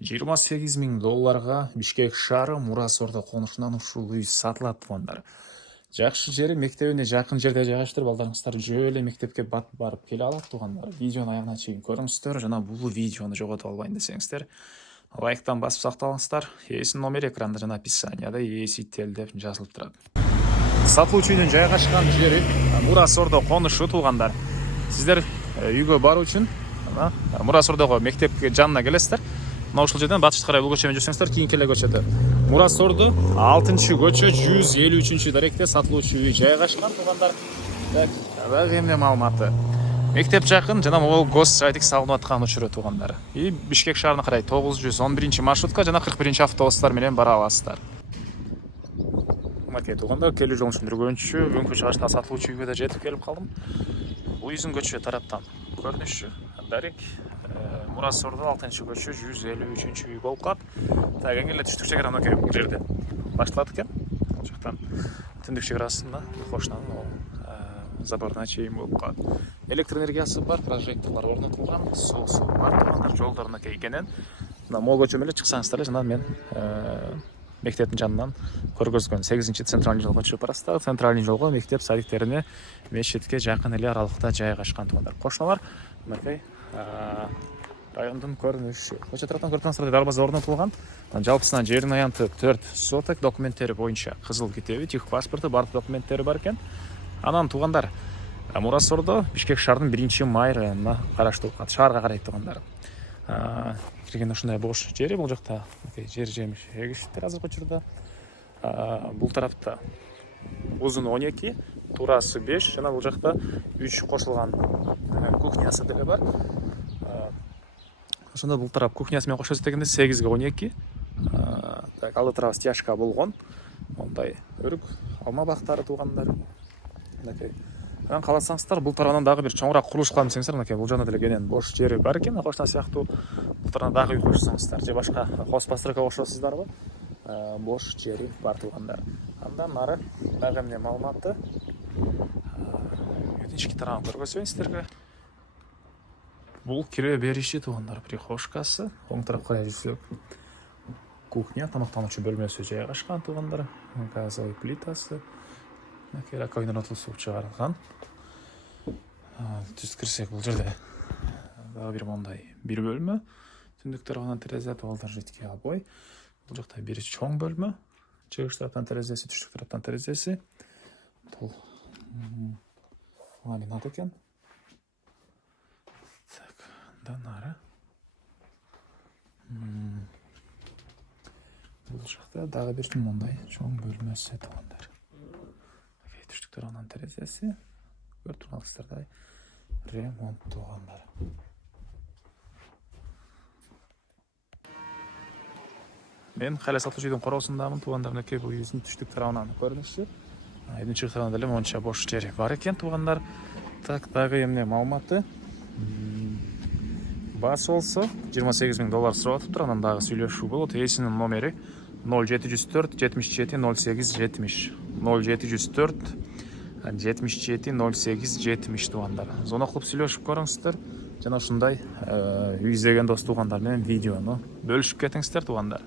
$28.000 Бишкек шаары Мурас Орда конушунан ушул үй сатылат туугандар. Жакшы жери мектебине жакын жерде жайгаштырып, балдарыңыздар жөө эле мектепке барып келе алат туугандар. Видеону аягына чейин көрүңүздөр, жана бул видеону жоготуп албайын десеңиздер, лайктан басып сакталыңыздар. Ээсинин номери экранда жана описанияда ээси тел деп жазылып турат. Сатылуучу үйдүн жайгашкан жери Мурас Ордо конушу туугандар. Сиздер үйгө баруу үчүн Мурас Ордого мектепке жанына келесиздер. Мына ушул жерден батышты карай бул көчөмөн жүрсөңүздөр, кийинки эле көчөдө Мурас Ордо 6-көчө 153-даректе сатылуучу үй жайгашкан туугандар. Так, дагы эмне маалыматы? Мектеп жакын жана могул гос сайтик салынып аткан учуру туугандар. И Бишкек шаарына карай 911-маршрутка жана 41-автобустар менен бара аласыздар. Маркет туугандар, келүү жолун түшүндүргөнчү өңкү чыгышта сатылуучу үйгө да жетип келип калдым. Бул үйдүн көчө тараптан көрүнүшү дарек Мурас Ордо 6-көчө 153-үй болуп калат. Так, эң эле түштүк чек араны бул жерде башталат экен. Ал жактан түндүк чек арасында кошунан заборына чейин болуп калат. Электр энергиясы бар, прожекторлор орнотулган, суусу бар туугандар, жолдоруна кейгенен. Мына могул көчө менен чыксаңыздар, жана мен мектептин жанынан көргөзгөн 8-центральный жолго чыгып барасыздар. Центральный жолго мектеп садиктерине мечитке жакын эле аралыкта жайгашкан туугандар. Кошуналар мынакей райондун көрүнүшү. Көчө тараптан көрсөңүздөр дарбаза орнотулган. Жалпысынан жердин аянты 4 соток, документтери боюнча кызыл китеби, тех паспорту, бардык документтери бар экен. Анан туугандар, Мурас Ордо Бишкек шаарынын 1-май районуна караштуу шаарга карайт туугандар. Кирген ушундай бош жери, бул жакта жер жемиш эгиштер азыркы учурда. Бул тарапта узуну 12, турасы 5, жана бул жакта 3 кошулган кухнясы деле бар. Ошондо бул тарап кухнясы менен кошосуз дегенде 8ге 12. Так, алды тарабы стяжка болгон. Мондай өрүк, алма бактары туугандар. Мынакей. Анан кааласаңыздар, бул тарабынан дагы бир чоңураак курулуш кылам десеңиздер, мынакей бул жана деле кенен бош жери бар экен. Кошуна сыяктуу бул тарабынан дагы үй кошсоңуздар, же башка хос постройка кошосуздарбы? Бош жери бар туугандар. Андан нары дагы эмне маалыматы? Үйдүн ички тарабын көргөзөйүн сиздерге. Бул кире бериши туугандар, прихожкасы. Оң тарапка карай жүрсөк, кухня, тамактануучу бөлмөсү жайгашкан туугандар. Газовый плитасы. Раковина орнотулуп суу чыгарылган. Түз кирсек, бул жерде дагы бир мондай бир бөлмө. Түндүк тарабынан терезе, балдар жетке албай. Бул жакта бир чоң бөлмө. Чыгыш тараптан терезеси, түштүк тараптан терезеси. Бул ламинат экен. Так, да нары. Бул жакта дагы бир мондай чоң бөлмөсү туугандар. Түштүк тарабынан терезеси. Көрүп турганыңыздардай ремонт туугандар. Мен кайла сатылуучу үйдүн короосундамын туугандар. Мынакей бул үйдүн түштүк тарабынан көрүнүшү. Үйдүн чыгыш тарабында деле монча бош жери бар экен туугандар. Так, дагы эмне маалыматы? Баасы болсо $28.000 сурап атыптыр. Анан дагы сүйлөшүү болот. Ээсинин номери 0704 77 08 70. 0704 77 08 70 туугандар. Зона кылып сүйлөшүп көрүңүздөр. Жана ушундай үй издеген дос туугандар менен видеону бөлүшүп кетиңиздер туугандар.